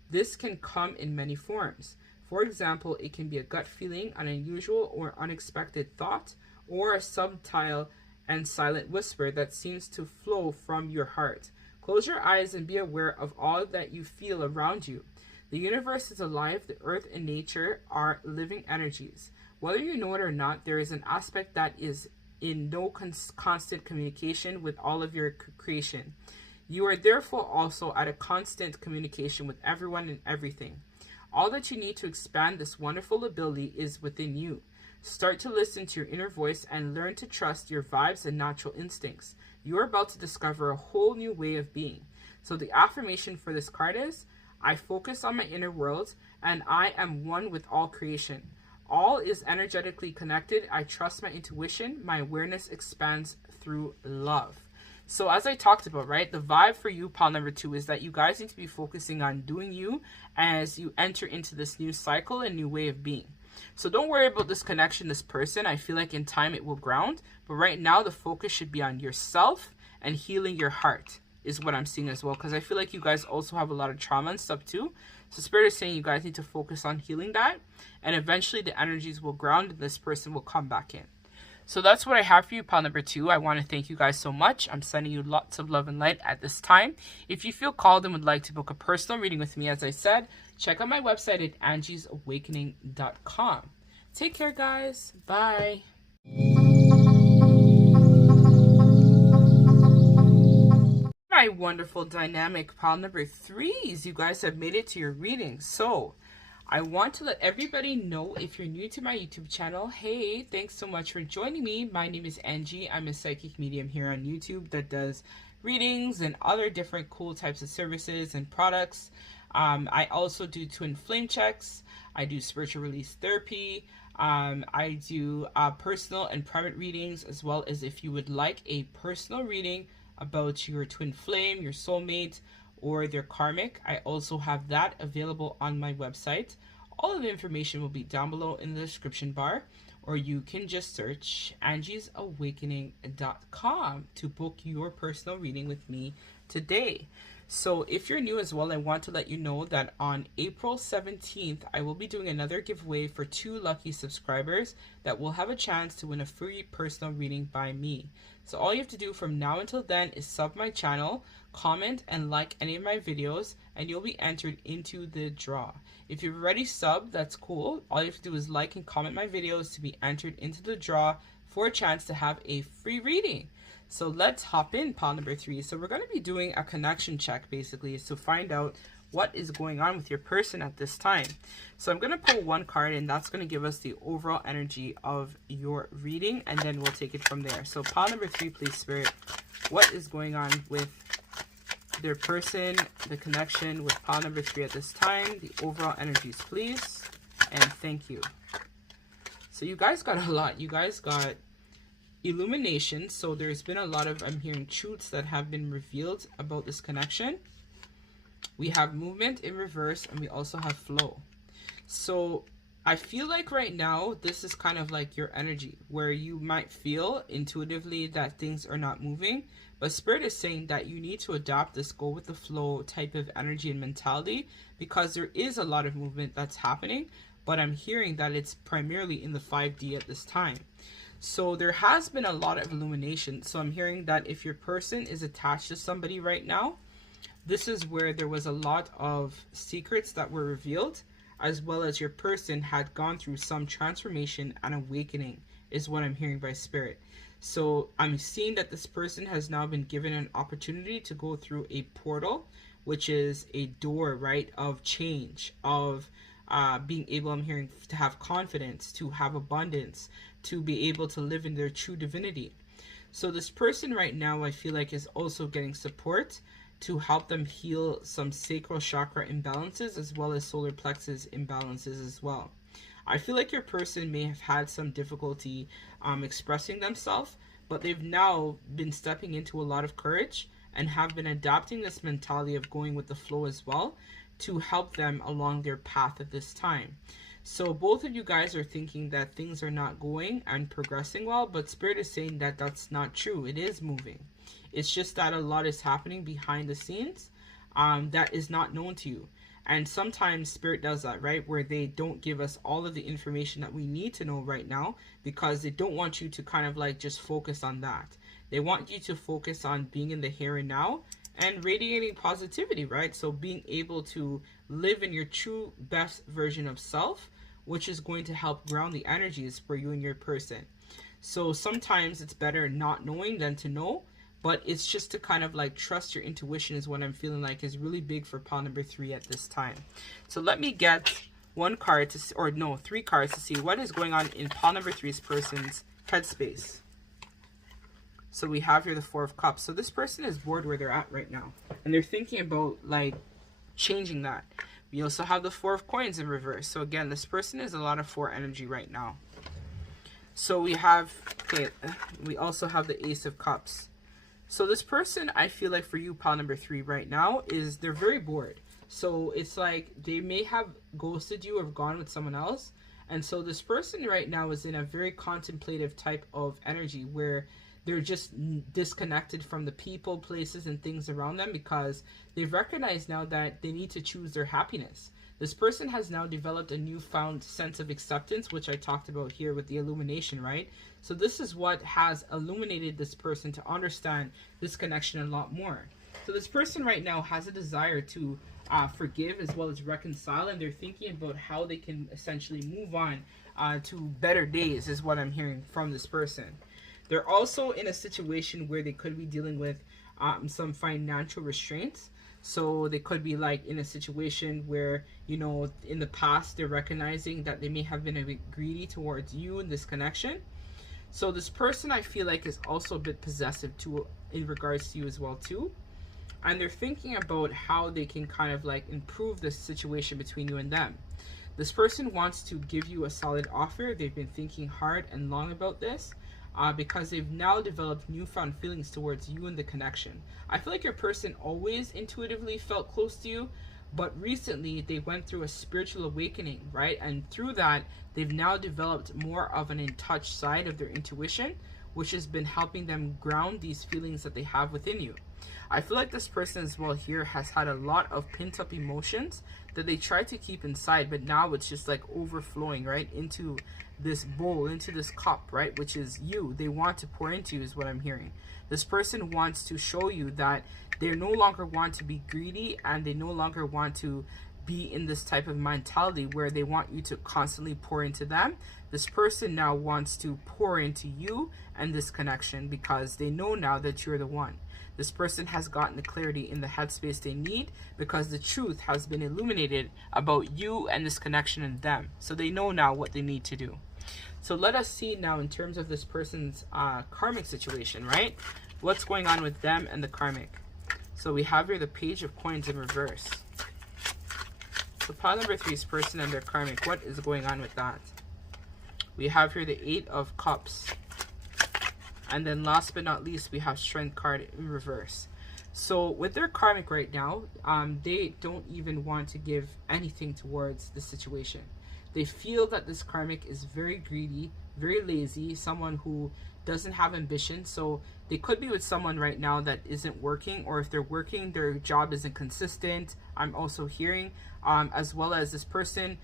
This can come in many forms. For example, it can be a gut feeling, an unusual or unexpected thought, or a subtle and silent whisper that seems to flow from your heart. Close your eyes and be aware of all that you feel around you. The universe is alive. The earth and nature are living energies. Whether you know it or not, there is an aspect that is in no constant communication with all of your creation. You are therefore also at a constant communication with everyone and everything. All that you need to expand this wonderful ability is within you. Start to listen to your inner voice and learn to trust your vibes and natural instincts. You are about to discover a whole new way of being. So the affirmation for this card is, I focus on my inner world and I am one with all creation. All is energetically connected. I trust my intuition. My awareness expands through love. So as I talked about, right, the vibe for you, pile number 2, is that you guys need to be focusing on doing you as you enter into this new cycle and new way of being. So don't worry about this connection, this person. I feel like in time it will ground. But right now the focus should be on yourself and healing your heart is what I'm seeing as well. Because I feel like you guys also have a lot of trauma and stuff too. So Spirit is saying you guys need to focus on healing that. And eventually the energies will ground and this person will come back in. So that's what I have for you, pile number 2. I want to thank you guys so much. I'm sending you lots of love and light at this time. If you feel called and would like to book a personal reading with me, as I said, check out my website at angiesawakening.com. Take care, guys. Bye. My wonderful dynamic pile number 3s. You guys have made it to your reading. So I want to let everybody know, if you're new to my YouTube channel, hey, thanks so much for joining me. My name is Angie. I'm a psychic medium here on YouTube that does readings and other different cool types of services and products. I also do twin flame checks. I do spiritual release therapy. I do personal and private readings, as well as if you would like a personal reading about your twin flame, your soulmate, or their karmic, I also have that available on my website. All of the information will be down below in the description bar, or you can just search angiesawakening.com to book your personal reading with me today. So if you're new as well, I want to let you know that on April 17th, I will be doing another giveaway for 2 lucky subscribers that will have a chance to win a free personal reading by me. So all you have to do from now until then is sub my channel, comment and like any of my videos, and you'll be entered into the draw. If you've already subbed, that's cool. All you have to do is like and comment my videos to be entered into the draw for a chance to have a free reading. So let's hop in, pile number 3. So we're going to be doing a connection check, basically, to find out what is going on with your person at this time. So I'm going to pull 1 card, and that's going to give us the overall energy of your reading, and then we'll take it from there. So pile number 3, please, Spirit. What is going on with their person, the connection with pile number 3 at this time? The overall energies, please. And thank you. So you guys got a lot. You guys got illumination. So there's been a lot of, I'm hearing, truths that have been revealed about this connection. We have movement in reverse, and we also have flow. So I feel like right now, this is kind of like your energy, where you might feel intuitively that things are not moving, but Spirit is saying that you need to adopt this go with the flow type of energy and mentality, because there is a lot of movement that's happening, but I'm hearing that it's primarily in the 5D at this time. So there has been a lot of illumination. So I'm hearing that if your person is attached to somebody right now, this is where there was a lot of secrets that were revealed, as well as your person had gone through some transformation and awakening, is what I'm hearing by Spirit. So I'm seeing that this person has now been given an opportunity to go through a portal, which is a door, right, of change, of being able, I'm hearing, to have confidence, to have abundance, to be able to live in their true divinity. So this person right now, I feel like, is also getting support to help them heal some sacral chakra imbalances, as well as solar plexus imbalances as well. I feel like your person may have had some difficulty expressing themselves, but they've now been stepping into a lot of courage and have been adopting this mentality of going with the flow as well, to help them along their path at this time. So both of you guys are thinking that things are not going and progressing well, but Spirit is saying that that's not true. It is moving. It's just that a lot is happening behind the scenes that is not known to you. And sometimes Spirit does that, right? Where they don't give us all of the information that we need to know right now, because they don't want you to kind of like just focus on that. They want you to focus on being in the here and now and radiating positivity, right? So being able to live in your true best version of self, which is going to help ground the energies for you and your person. So sometimes it's better not knowing than to know, but it's just to kind of like trust your intuition, is what I'm feeling like is really big for pile number 3 at this time. So let me get one card to see, or no, 3 cards to see what is going on in pile number 3's person's headspace. So we have here the 4 of Cups. So this person is bored where they're at right now, and they're thinking about like changing that. We also have the 4 of Coins in reverse. So again, this person is a lot of 4 energy right now. So we have, okay, we also have the Ace of Cups. So this person, I feel like for you, pile number 3 right now, is they're very bored. So it's like they may have ghosted you or gone with someone else. And so this person right now is in a very contemplative type of energy where they're just disconnected from the people, places, and things around them, because they've recognized now that they need to choose their happiness. This person has now developed a newfound sense of acceptance, which I talked about here with the illumination, right? So this is what has illuminated this person to understand this connection a lot more. So this person right now has a desire to forgive as well as reconcile, and they're thinking about how they can essentially move on to better days, is what I'm hearing from this person. They're also in a situation where they could be dealing with some financial restraints. So they could be like in a situation where, you know, in the past they're recognizing that they may have been a bit greedy towards you in this connection. So this person, I feel like, is also a bit possessive too in regards to you as well too. And they're thinking about how they can kind of like improve the situation between you and them. This person wants to give you a solid offer. They've been thinking hard and long about this. Because they've now developed newfound feelings towards you and the connection. I feel like your person always intuitively felt close to you, but recently they went through a spiritual awakening, right? And through that, they've now developed more of an in-touch side of their intuition, which has been helping them ground these feelings that they have within you. I feel like this person as well here has had a lot of pent-up emotions that they tried to keep inside, but now it's just like overflowing, right, into this bowl, into this cup, right, which is you. They want to pour into you, is what I'm hearing. This person wants to show you that they no longer want to be greedy, and they no longer want to be in this type of mentality where they want you to constantly pour into them. This person now wants to pour into you and this connection, because they know now that you're the one. This person has gotten the clarity in the headspace they need, because the truth has been illuminated about you and this connection in them. So they know now what they need to do. So let us see now in terms of this person's karmic situation, right? What's going on with them and the karmic. So we have here the Page of Coins in reverse. So pile number 3's person and their karmic. What is going on with that? We have here the 8 of Cups. And then last but not least, we have Strength card in reverse. So with their karmic right now, they don't even want to give anything towards the situation. They feel that this karmic is very greedy, very lazy, someone who doesn't have ambition. So they could be with someone right now that isn't working, or if they're working, their job isn't consistent. I'm also hearing, as well as this person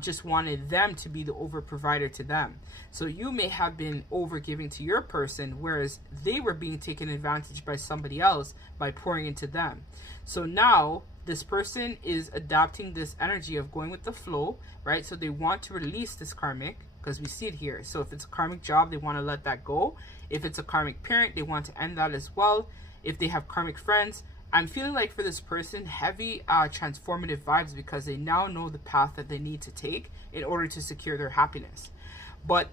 just wanted them to be the over provider to them. So you may have been over giving to your person, whereas they were being taken advantage by somebody else by pouring into them. So now this person is adopting this energy of going with the flow, right? So they want to release this karmic, because we see it here. So if it's a karmic job, they want to let that go. If it's a karmic parent, they want to end that as well. If they have karmic friends, I'm feeling like for this person, heavy transformative vibes, because they now know the path that they need to take in order to secure their happiness. But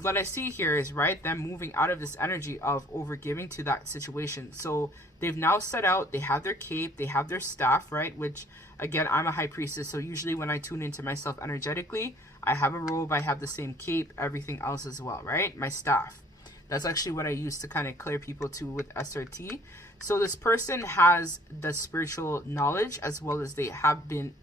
what I see here is, right, them moving out of this energy of overgiving to that situation. So they've now set out, they have their cape, they have their staff, right, which, again, I'm a high priestess, so usually when I tune into myself energetically, I have a robe, I have the same cape, everything else as well, right, my staff. That's actually what I use to kind of clear people to with SRT. So this person has the spiritual knowledge, as well as they have been,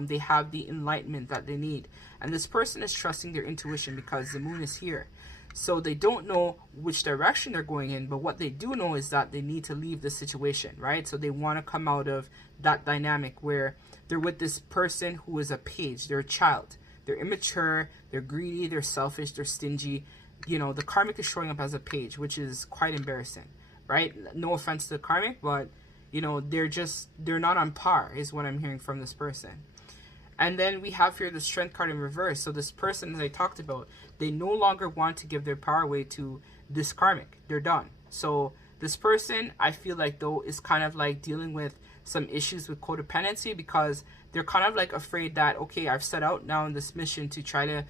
they have the enlightenment that they need. And this person is trusting their intuition because the moon is here. So they don't know which direction they're going in, but what they do know is that they need to leave the situation, right? So they want to come out of that dynamic where they're with this person who is a page, they're a child. They're immature, they're greedy, they're selfish, they're stingy. You know, the karmic is showing up as a page, which is quite embarrassing, right? No offense to the karmic, but, you know, they're not on par is what I'm hearing from this person. And then we have here the Strength card in reverse. So this person, as I talked about, they no longer want to give their power away to this karmic. They're done. So this person, I feel like, though, is kind of like dealing with some issues with codependency, because they're kind of like afraid that, okay, I've set out now on this mission to try to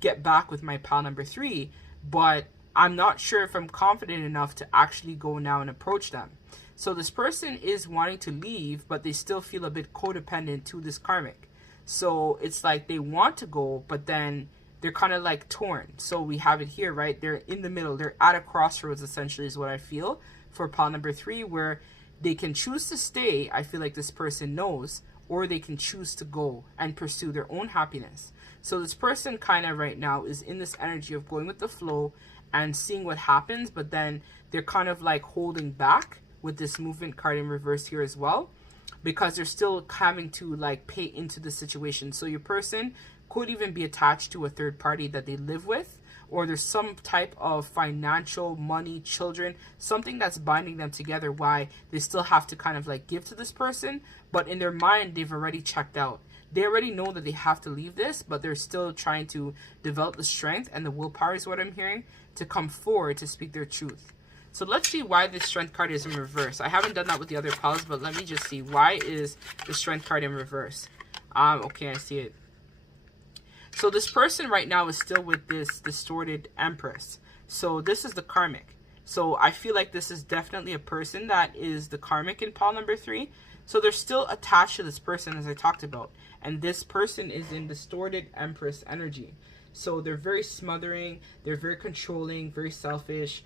get back with my pal number 3, but I'm not sure if I'm confident enough to actually go now and approach them. So this person is wanting to leave, but they still feel a bit codependent to this karmic. So it's like they want to go, but then they're kind of like torn. So we have it here, right? They're in the middle. They're at a crossroads, essentially, is what I feel for pile number 3, where they can choose to stay, I feel like this person knows, or they can choose to go and pursue their own happiness. So this person kind of right now is in this energy of going with the flow and seeing what happens, but then they're kind of like holding back with this movement card in reverse here as well, because they're still having to like pay into the situation. So your person could even be attached to a third party that they live with, or there's some type of financial, money, children, something that's binding them together, why they still have to kind of like give to this person, but in their mind they've already checked out. They already know that they have to leave this, but they're still trying to develop the strength and the willpower, is what I'm hearing, to come forward to speak their truth. So let's see why this Strength card is in reverse. I haven't done that with the other piles, but let me just see. Why is the Strength card in reverse? Okay, I see it. So this person right now is still with this distorted Empress. So this is the karmic. So I feel like this is definitely a person that is the karmic in pile number 3. So they're still attached to this person, as I talked about. And this person is in distorted Empress energy. So they're very smothering. They're very controlling, very selfish.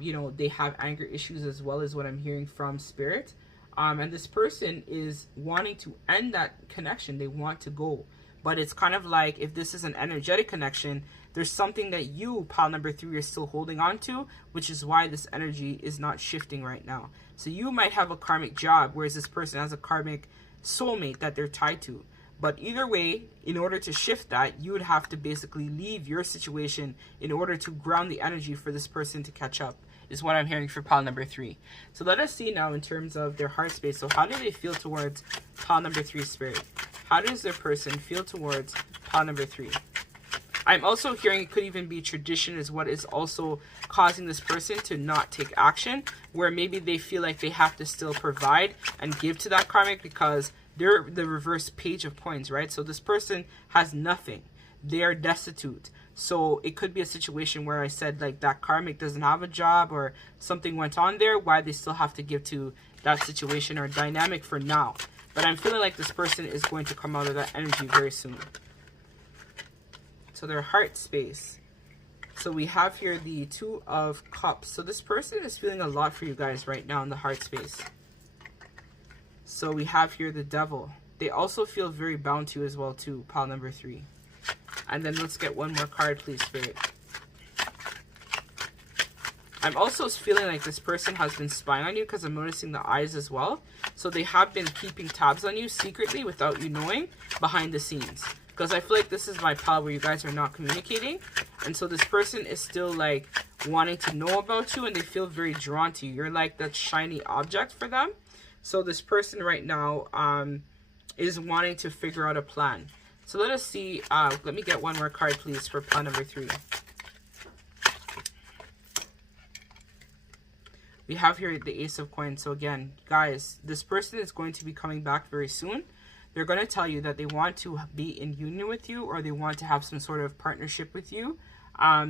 You know, they have anger issues as well, as what I'm hearing from Spirit. And this person is wanting to end that connection. They want to go. But it's kind of like, if this is an energetic connection, there's something that you, pile number 3, are still holding on to, which is why this energy is not shifting right now. So you might have a karmic job, whereas this person has a karmic soulmate that they're tied to. But either way, in order to shift that, you would have to basically leave your situation in order to ground the energy for this person to catch up, is what I'm hearing for pile number 3. So let us see now in terms of their heart space. So how do they feel towards pile number 3, Spirit? How does their person feel towards pile number 3? I'm also hearing it could even be tradition is what is also causing this person to not take action, where maybe they feel like they have to still provide and give to that karmic because they're the reverse page of coins, right? So this person has nothing. They are destitute. So it could be a situation where I said like that karmic doesn't have a job or something went on there, why they still have to give to that situation or dynamic for now. But I'm feeling like this person is going to come out of that energy very soon. So their heart space. So we have here the 2 of Cups. So this person is feeling a lot for you guys right now in the heart space. So we have here the Devil. They also feel very bound to you as well too, pile number 3. And then let's get one more card, please, Spirit. I'm also feeling like this person has been spying on you, because I'm noticing the eyes as well. So they have been keeping tabs on you secretly without you knowing, behind the scenes. Because I feel like this is my pile where you guys are not communicating. And so this person is still like wanting to know about you, and they feel very drawn to you. You're like that shiny object for them. So this person right now is wanting to figure out a plan. So let us see. Let me get one more card, please, for pile number 3. We have here the Ace of Coins. So again, guys, this person is going to be coming back very soon. They're going to tell you that they want to be in union with you, or they want to have some sort of partnership with you.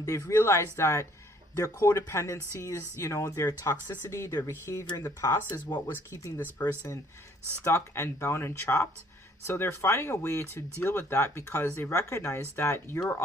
They've realized that their codependencies, you know, their toxicity, their behavior in the past is what was keeping this person stuck and bound and trapped. So they're finding a way to deal with that, because they recognize that you're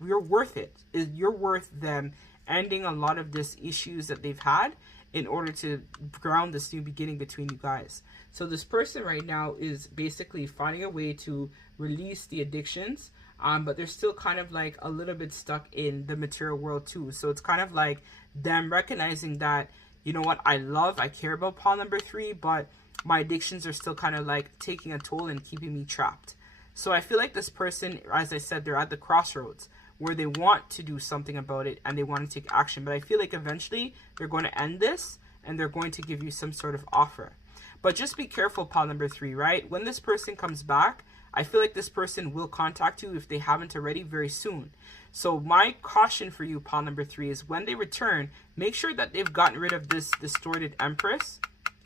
worth it. You're worth them ending a lot of these issues that they've had, in order to ground this new beginning between you guys. So this person right now is basically finding a way to release the addictions, but they're still kind of like a little bit stuck in the material world too. So it's kind of like them recognizing that, you know what, I care about pile number 3, but my addictions are still kind of like taking a toll and keeping me trapped. So I feel like this person, as I said, they're at the crossroads where they want to do something about it and they want to take action. But I feel like eventually they're going to end this and they're going to give you some sort of offer. But just be careful, pile number 3, right? When this person comes back, I feel like this person will contact you, if they haven't already, very soon. So my caution for you, pile number 3, is when they return, make sure that they've gotten rid of this distorted Empress,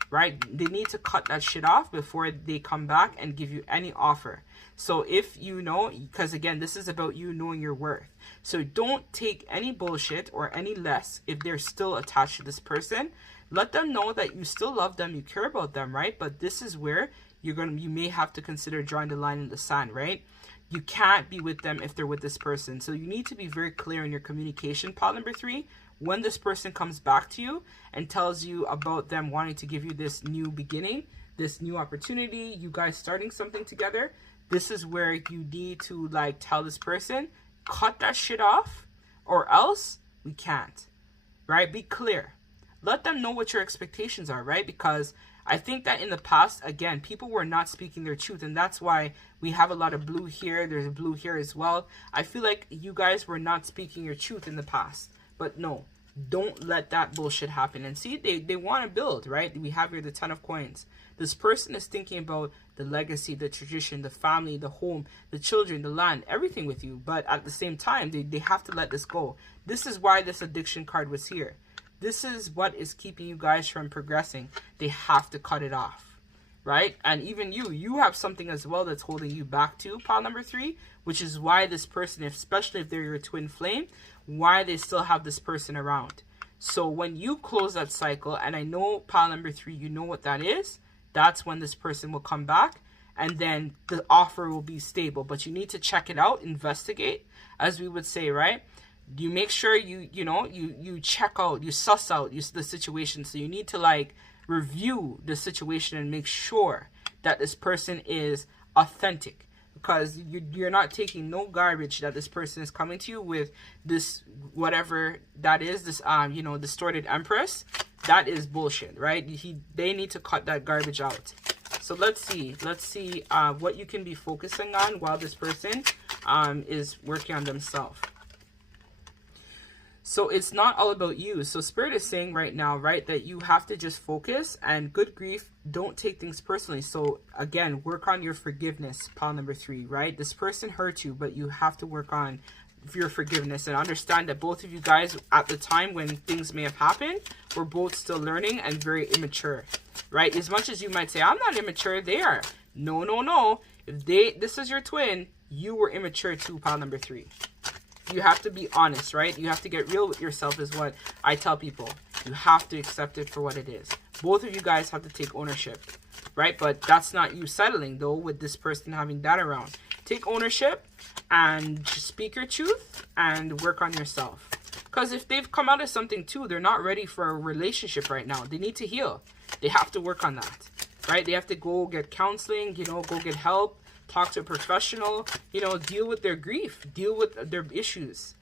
right? They need to cut that shit off before they come back and give you any offer. So if you know, because again, this is about you knowing your worth. So don't take any bullshit or any less if they're still attached to this person. Let them know that you still love them, you care about them, right? But this is where you may have to consider drawing the line in the sand, right? You can't be with them if they're with this person. So you need to be very clear in your communication, pile number 3. When this person comes back to you and tells you about them wanting to give you this new beginning, this new opportunity, you guys starting something together, this is where you need to like tell this person, cut that shit off, or else we can't, right? Be clear. Let them know what your expectations are, right? Because I think that in the past, again, people were not speaking their truth, and that's why we have a lot of blue here. There's blue here as well. I feel like you guys were not speaking your truth in the past. But no, don't let that bullshit happen. And see, they want to build, right? We have here the 10 of Coins. This person is thinking about the legacy, the tradition, the family, the home, the children, the land, everything with you. But at the same time, they have to let this go. This is why this addiction card was here. This is what is keeping you guys from progressing. They have to cut it off, right? And even you have something as well that's holding you back too, pile number 3, which is why this person, especially if they're your twin flame, why they still have this person around. So when you close that cycle, and I know pile number 3, you know what that is, that's when this person will come back, and then the offer will be stable. But you need to check it out, investigate, as we would say, right? You make sure you check out, you suss out the situation. So you need to like review the situation and make sure that this person is authentic, because you're not taking no garbage that this person is coming to you with, this whatever that is, this distorted Empress. That is bullshit, right? They need to cut that garbage out. So let's see what you can be focusing on while this person is working on themselves. So it's not all about you. So Spirit is saying right now, right, that you have to just focus, and good grief, don't take things personally. So again, work on your forgiveness, pile number 3, right? This person hurt you, but you have to work on your forgiveness and understand that both of you guys at the time when things may have happened were both still learning and very immature, right? As much as you might say, I'm not immature, they are. No. If this is your twin, you were immature too, pile number 3. You have to be honest, right? You have to get real with yourself is what I tell people. You have to accept it for what it is. Both of you guys have to take ownership, right? But that's not you settling, though, with this person having that around. Take ownership and just speak your truth and work on yourself. Because if they've come out of something, too, they're not ready for a relationship right now. They need to heal. They have to work on that. right? They have to go get counseling, you know, go get help, talk to a professional, you know, deal with their grief, deal with their issues.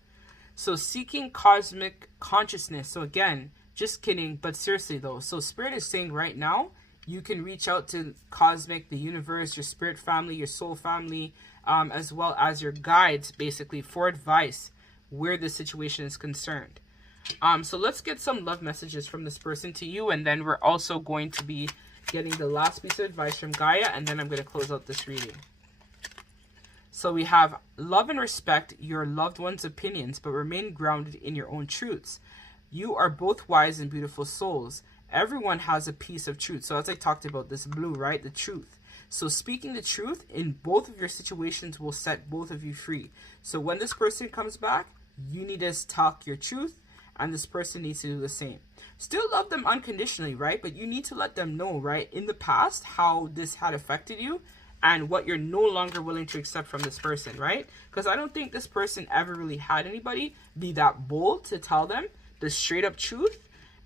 So seeking cosmic consciousness. So again, just kidding, but seriously though. So Spirit is saying right now, you can reach out to cosmic, the universe, your spirit family, your soul family, as well as your guides, basically, for advice where the situation is concerned. So let's get some love messages from this person to you, and then we're also going to be getting the last piece of advice from Gaia, and then I'm going to close out this reading. So we have love and respect your loved one's opinions, but remain grounded in your own truths. You are both wise and beautiful souls. Everyone has a piece of truth. So as I talked about this blue, right? The truth. So speaking the truth in both of your situations will set both of you free. So when this person comes back, you need to talk your truth, and this person needs to do the same. Still love them unconditionally, right? But you need to let them know, right, in the past, how this had affected you and what you're no longer willing to accept from this person, right? Because I don't think this person ever really had anybody be that bold to tell them the straight up truth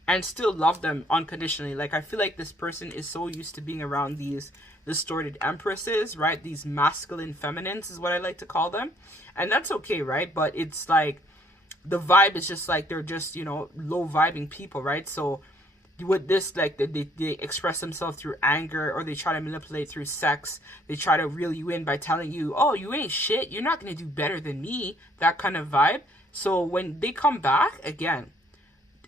and still love them unconditionally. Like, I feel like this person is so used to being around these distorted empresses, right? These masculine feminines is what I like to call them. And that's okay, right? But it's like, the vibe is just like, they're just, you know, low vibing people, right? So with this, like, they express themselves through anger, or they try to manipulate through sex. They try to reel you in by telling you, oh, you ain't shit, you're not going to do better than me, that kind of vibe. So when they come back, again,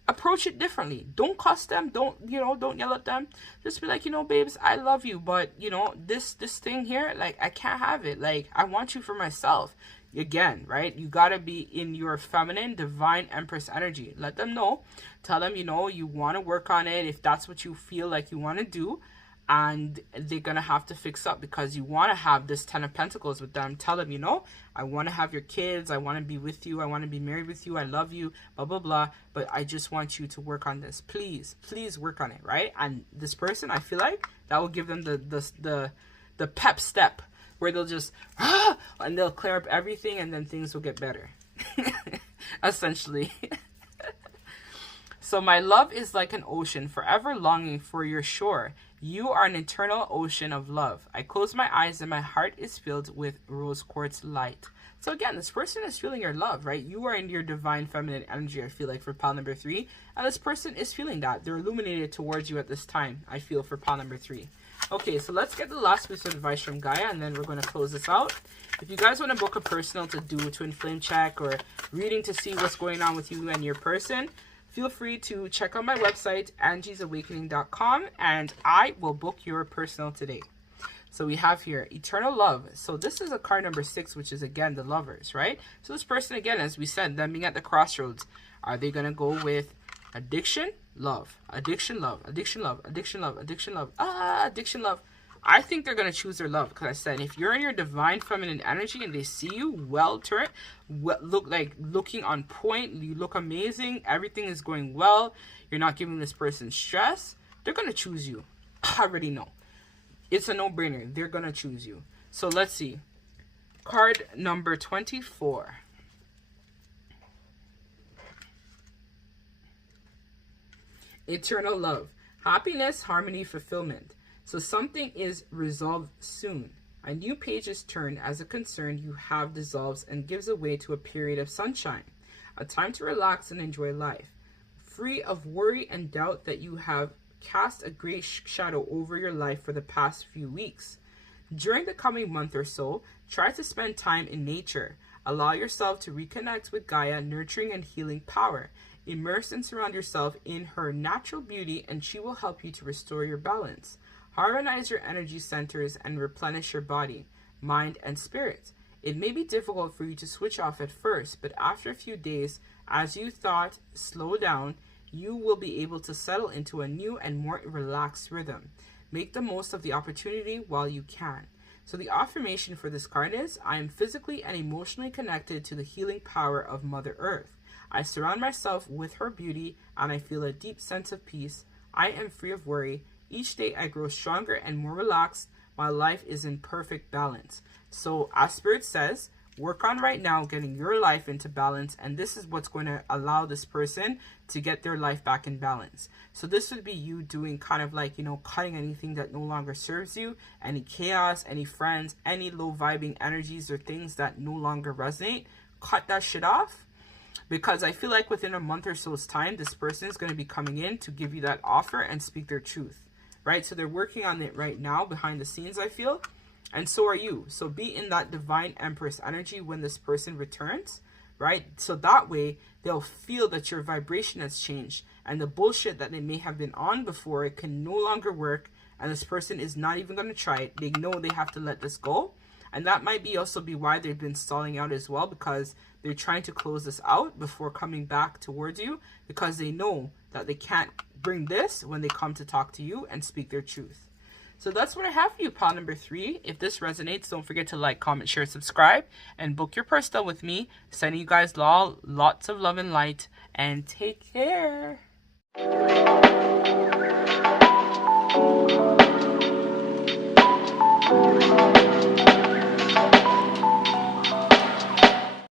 approach it differently. Don't cuss them, don't yell at them. Just be like, you know, babes, I love you, but, you know, this thing here, like, I can't have it. Like, I want you for myself. Again, right? You gotta be in your feminine, divine empress energy. Let them know. Tell them, you know, you want to work on it if that's what you feel like you want to do. And they're gonna have to fix up, because you want to have this 10 of Pentacles with them. Tell them, you know, I want to have your kids. I want to be with you. I want to be married with you. I love you, blah, blah, blah. But I just want you to work on this. Please, please work on it, right? And this person, I feel like that will give them the pep step, where they'll just, and they'll clear up everything, and then things will get better. Essentially. So my love is like an ocean, forever longing for your shore. You are an eternal ocean of love. I close my eyes and my heart is filled with rose quartz light. So again, this person is feeling your love, right? You are in your divine feminine energy, I feel like, for pile number 3. And this person is feeling that. They're illuminated towards you at this time, I feel, for pile number 3. Okay, so let's get the last piece of advice from Gaia, and then we're going to close this out. If you guys want to book a personal to do a twin flame check or reading to see what's going on with you and your person, feel free to check out my website, angiesawakening.com, and I will book your personal today. So we have here eternal love. So this is a card number 6, which is, again, the lovers, right? So this person, again, as we said, them being at the crossroads, are they going to go with addiction, love, addiction, love, addiction, love, addiction, love, addiction, love, addiction, love? I think they're going to choose their love, because I said, if you're in your divine feminine energy and they see you well-turned, looking on point, you look amazing, everything is going well, you're not giving this person stress, they're going to choose you. I already know. It's a no-brainer. They're going to choose you. So let's see. Card number 24. Eternal love. Happiness, harmony, fulfillment. So something is resolved soon. A new page is turned as a concern you have dissolves and gives way to a period of sunshine. A time to relax and enjoy life. Free of worry and doubt that you have cast a gray shadow over your life for the past few weeks. During the coming month or so, try to spend time in nature. Allow yourself to reconnect with Gaia, nurturing and healing power. Immerse and surround yourself in her natural beauty, and she will help you to restore your balance. Harmonize your energy centers and replenish your body, mind, and spirit. It may be difficult for you to switch off at first, but after a few days, as you thought slow down, you will be able to settle into a new and more relaxed rhythm. Make the most of the opportunity while you can. So the affirmation for this card is, I am physically and emotionally connected to the healing power of Mother Earth. I surround myself with her beauty, and I feel a deep sense of peace. I am free of worry. Each day I grow stronger and more relaxed. My life is in perfect balance. So as Spirit says, work on right now, getting your life into balance, and this is what's going to allow this person to get their life back in balance. So this would be you doing kind of like, you know, cutting anything that no longer serves you, any chaos, any friends, any low vibing energies or things that no longer resonate. Cut that shit off, because I feel like within a month or so's time, this person is going to be coming in to give you that offer and speak their truth, right? So they're working on it right now behind the scenes, I feel. And so are you. So be in that divine empress energy when this person returns, right? So that way they'll feel that your vibration has changed, and the bullshit that they may have been on before, it can no longer work, and this person is not even going to try it. They know they have to let this go. And that might be also be why they've been stalling out as well, because they're trying to close this out before coming back towards you, because they know that they can't bring this when they come to talk to you and speak their truth. So that's what I have for you, pile number 3. If this resonates, don't forget to like, comment, share, subscribe, and book your personal with me. Sending you guys lots of love and light, and take care.